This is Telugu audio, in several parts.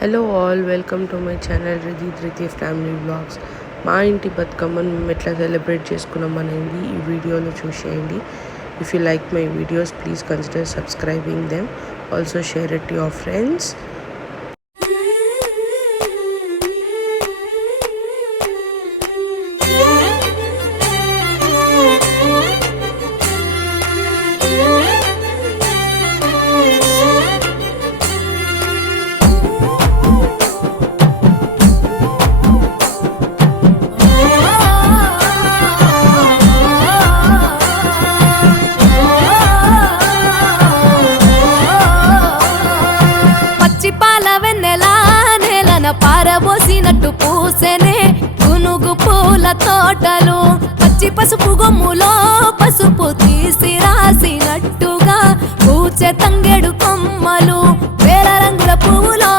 Hello all, welcome to my channel Ridhi family vlogs. మా ఇంటి బతుకమ్మను మేము ఎట్లా సెలబ్రేట్ చేసుకున్నాం అనేది ఈ వీడియోలో చూసేయండి. If you like my videos please consider subscribing them. Also share it to your friends. పారబోసినట్టు పూసెనే గునుగు పూల తోటలు, పచ్చి పసుపు గొమ్ములో పసుపు తీసి రాసినట్టుగా పూచె తంగెడు కొమ్మలు, వేల రంగుల పువ్వులో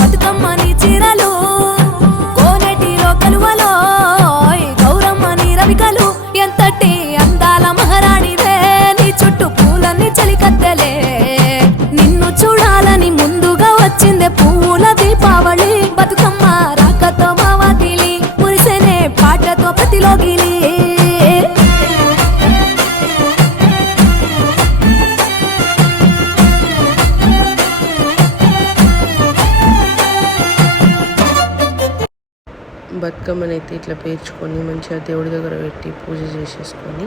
బతుకమ్మని చీరలు, కోనేటిలో కలువలో గౌరమ్మని రవికలు, ఎంతటి అందాల మహారాణివే నీ చుట్టూ పూలన్నీ చలికత్తెలే. నిన్ను చూడాలని ముందుగా వచ్చిందే పువ్వుల దీపావళి, బతుకమ్మ రాకతో మావాతిలి మురిసెనే పాటతో ప్రతిలోగిలి. బతుకమ్మనైతే ఇట్లా పేర్చుకొని మంచిగా దేవుడి దగ్గర పెట్టి పూజ చేసేసుకొని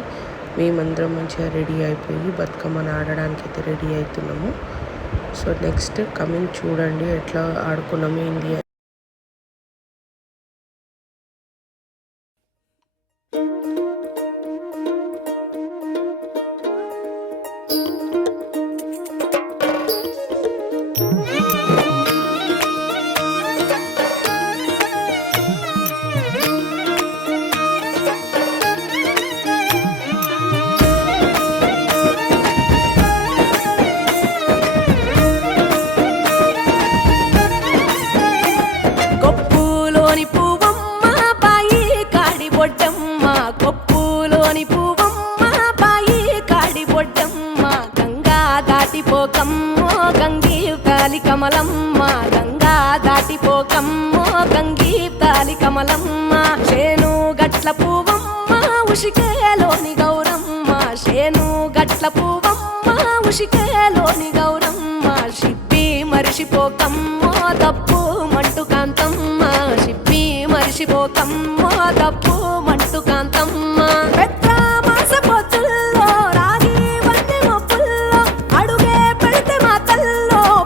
మేమందరం మంచిగా రెడీ అయిపోయి బతుకమ్మని ఆడడానికి అయితే రెడీ అవుతున్నాము. సో నెక్స్ట్ కమింగ్ చూడండి ఎట్లా ఆడుకున్నాము ఏంటి. కమలమ్మ గంగా దాటిపోకమ్మో గంగీ తాలి కమలమ్మ, శేను గట్ల పువ్వమ్మ ఉషికేలోని గౌరమ్మ, శేను గట్ల పువ్వమ్మ ఉషికేలోని గౌరమ్మ, షిప్పి మరిషిపోకమ్మో తప్పు మంటు కాంతమ్మ, షిప్పి మరిషిపోకమ్మో తప్పు మంటు కాంతమ్మ.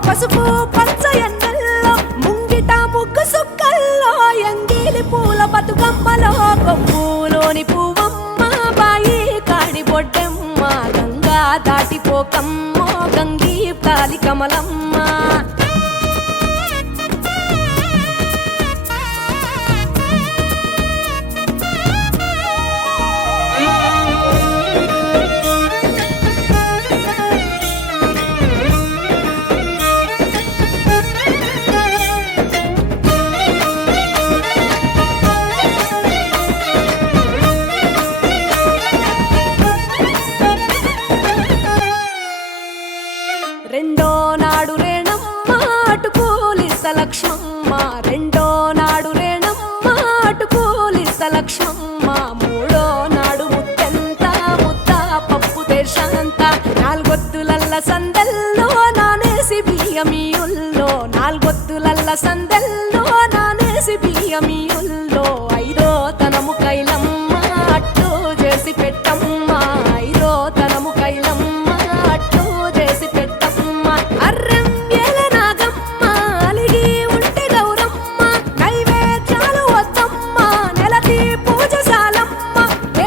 పసుపు పచ్చ ఎండల్లో ముంగిట ముగ్గు సుక్కల్లో ఎంగిలి పూల బతుకమ్మలో కొమ్ములోని పువ్వమ్మ బాయి కాడి బొడ్డెమ్మ, గంగా దాటిపోకమ్మో గంగీ తాలి కమలమ్మ. రెండో నాడు రేణమ్మ అటుకూలిస్త లక్ష్మమ్మ, రెండో నాడు రేణమ్మ అటుకూలిస్త లక్ష్మమ్మ, మూడో నాడు ముద్దెంత ముద్ద పప్పు దేశంత, నాలుగొత్తులల్ల సందెల్లో నానేసి బియ్యమియుల్లో, నాలుగొత్తులల్ల సందెల్లో నానేసి బియ్యమియుల్లో, ఐదో తనము కైలమ్మ అట్టు చేసి పెట్టమ్మ, ఐదో తనము కైలమ్మ అట్టు చేసి పెట్టమ్మ, అర్రం ఏల నాగమ్మ అలిగి ఉంటే గౌరమ్మ, నైవేద్యాలు వద్దమ్మ నెలతి పూజశాలమ్మ,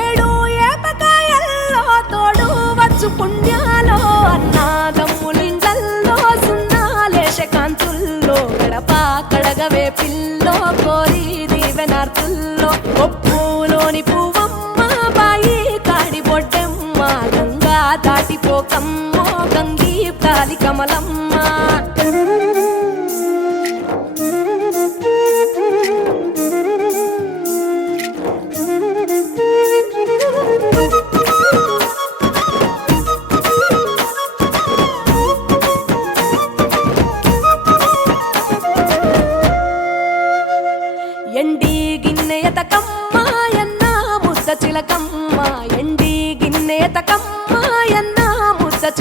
ఏడు ఏపకాయల్లో తోడు వచ్చు పుణ్యాలో, అన్నాదమ్ములిండ్లల్లో సున్నాలేశ కాంతుల్లో, గడప కడగవే పిల్లో కోరి దీవెనార్తుల్లో, ఒప్పులోని పువ్వమ్మ బాయి కాడి బొడ్డెమ్మ, గంగా దాటిపోకమ్మో గంగీ తాలి కమలమ్మ.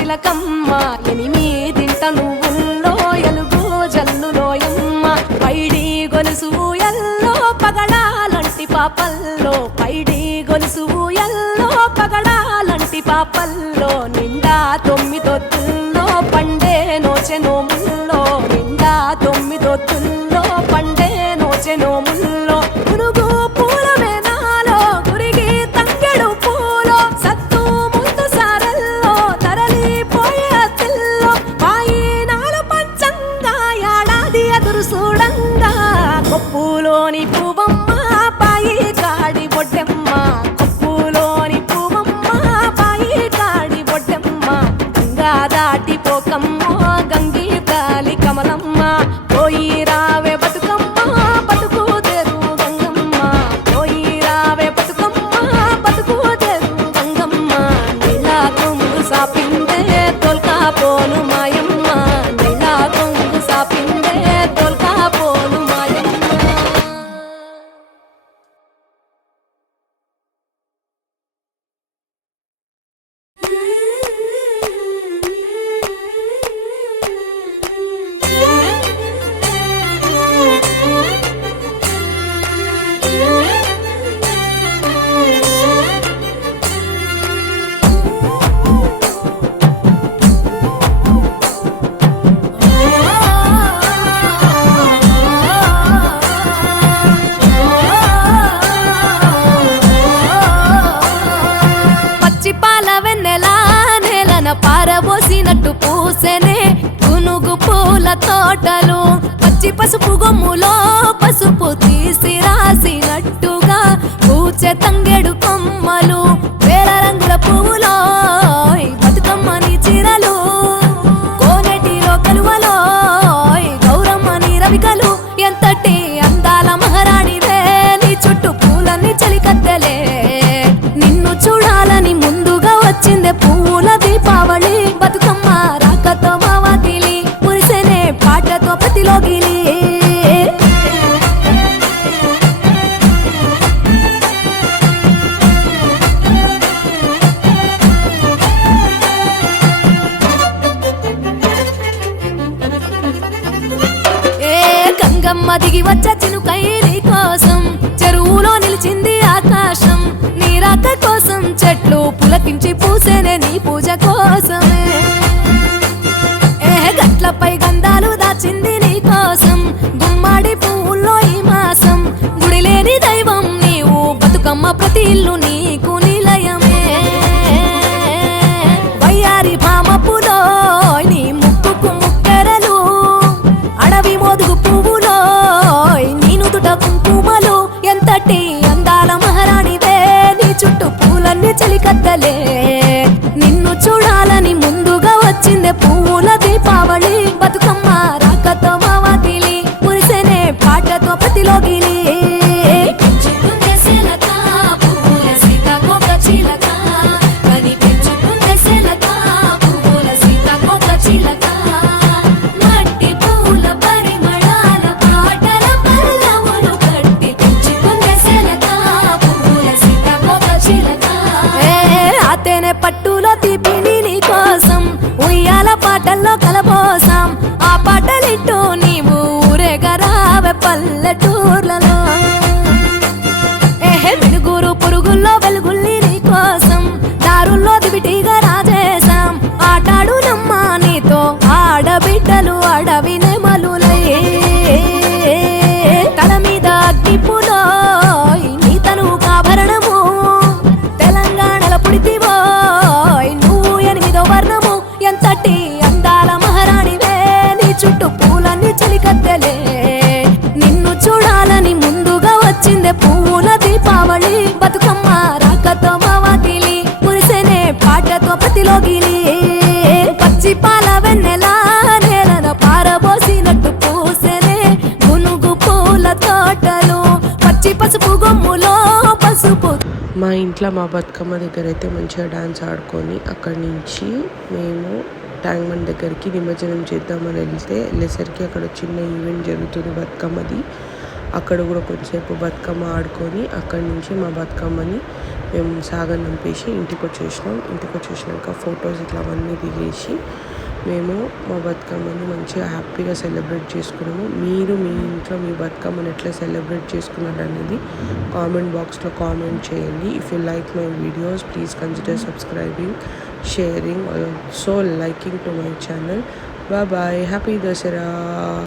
చిలకమ్మ ఎనిమిదింట నువ్వుల్లో ఎలుగు జల్లులోయమ్మ పైడి గొలుసు ఎల్లో పగడాలంటి పాపల్లో పైడి గొలుసు ఎల్లో పగడాలంటి పాపల్లో నిండా తొమ్మిదొత్తుల్లో పండే నోచె నోముల్లో నిండా తొమ్మిదొత్తుల్లో పండే నోచె నోముల్లో పునుగు పూల మేనాలో గురిగి తంగెడు పూలో సత్తు ముందు సారల్లో తరలిపోయే అత్తిల్లో పాయి నాలు పంచంగా ఏడాది ఎదురు చూడంగా కొప్పులోని పువ్వమ్మ పాయి కాడి బొడ్డెమ్మ కొప్పులోని పువ్వమ్మ పాయి కాడి బొడ్డెమ్మ గంగా దాటిపోకమ్మ గంగి తాలి కమలమ్మ పోయి రావే బతుకమ్మ బతుకు తెరు గంగమ్మ పోయి రావే బతుకమ్మ బతుకు తెరు గంగమ్మ నీలా కొంగు సాపిందే తోల్కా పోను మాయమ్మ నీలా కొంగు సాపిందే తోల్కా పోను మాయమ్మ. పచ్చి పాల వెన్నెల నేలన పారబోసినట్టు పూసెనే గునుగు పూల తోటలు పచ్చి పసుపు గొమ్ములో పసుపు తీసి రాసినట్టుగా పూచె తంగెడు కొమ్మలు వేల రంగుల పువ్వులో బతుకమ్మని చీరలు కోనెటిలో కలువలో గౌరమ్మని రవికలు ఎంతటి అందాల మహారాణివే నీ చుట్టూ పూలన్నీ చలికత్తెలే నిన్ను చూడాలని ముందుగా వచ్చిందే పువ్వుల దీపావళి బతుకమ్మ రాకతో మావాటిలి మురిసెనే పాటతో ప్రతిలోగిలి ఏ గంగమ్మ దిగి వచ్చ చినుకైలి కోసం చెరువులో నిలిచింది ఆకాశం నీ రాక కోసం చెట్లు పులకించి పూసేనే నీ పూజ కోసమే ఏ గట్లపై గంధాలు దాచింది నీ కోసం గుమ్మాడి పువ్వుల్లో ఈ మాసం గుడి లేని దైవం నీవు బతుకమ్మ ప్రతి ఇల్లు నీకు నిలయమే వయ్యారి భామపులో నీ ముక్కుకు ముక్కెరలు అడవి మోదుగు పువ్వులో నీ నుదుట కుంకుమలు ఎంతటి అందాల మహారాణివే నీ చుట్టూ పూలన్నీ చలికత్తలే నిన్ను చూడాలని ముందుగా వచ్చిందే పువ్వుల దీపావళి బతుకమ్మ రాకతో మావాటిలి మురిసెనే పాటతో ప్రతిలోగిలి పట్టులో తీపిని నీ కోసం ఉయ్యాల పాటల్లో కలబోసాం ఆ పాటలిట్టు నీవు ఊరేగరావే పల్లెటూర్లలో మిడుగురు పురుగుల్లో వెలుగుల్ని నీ కోసం దారుల్లో దివిటిగా రాజేశాం ఆటాడు నమ్మా నీతో ఆడబిడ్డలు అడవి నెమలులై తల మీద అగ్గిపులో నీ తను కాభరణము తెలంగాణలో పుడితివో నువ్వు 8వ వర్ణము ఎంతటి అందాల మహారాణివే నీ చుట్టూ పూలన్నీ చలికత్తెలే నిన్ను చూడాలని ముందుగా వచ్చిందే పువ్వుల దీపావళి బతుకమ్మ రాకతో మావాటిలి మురిసెనే పాటతో ప్రతిలోగిలి పచ్చి పాల వెన్నెల నేలన పారబోసినట్టు పూసెనే గునుగు పూల తోటలు పచ్చి పసుపు గొమ్ములో పసుపు. మా ఇంట్లో మా బతుకమ్మ దగ్గర అయితే మంచిగా డాన్స్ ఆడుకొని అక్కడి నుంచి మేము ట్యాంక్ బండ్ దగ్గరికి నిమజ్జనం చేద్దామని వెళ్ళేసరికి అక్కడ చిన్న ఈవెంట్ జరుగుతుంది బతుకమ్మది. అక్కడ కూడా కొంచెంసేపు బతుకమ్మ ఆడుకొని అక్కడి నుంచి మా బతుకమ్మని మేము సాగనంపేసి ఇంటికి వచ్చేసినాక ఫొటోస్ ఇట్లా అవన్నీ దిగేసి మేము మా బతుకమ్మని మంచిగా హ్యాపీగా సెలబ్రేట్ చేసుకున్నాము. మీరు మీ ఇంట్లో మీ బతుకమ్మని ఎట్లా సెలబ్రేట్ చేసుకున్నారు అనేది కామెంట్ బాక్స్లో కామెంట్ చేయండి. If you like my videos please consider subscribing, sharing, also liking to my channel. Bye, happy Dasara.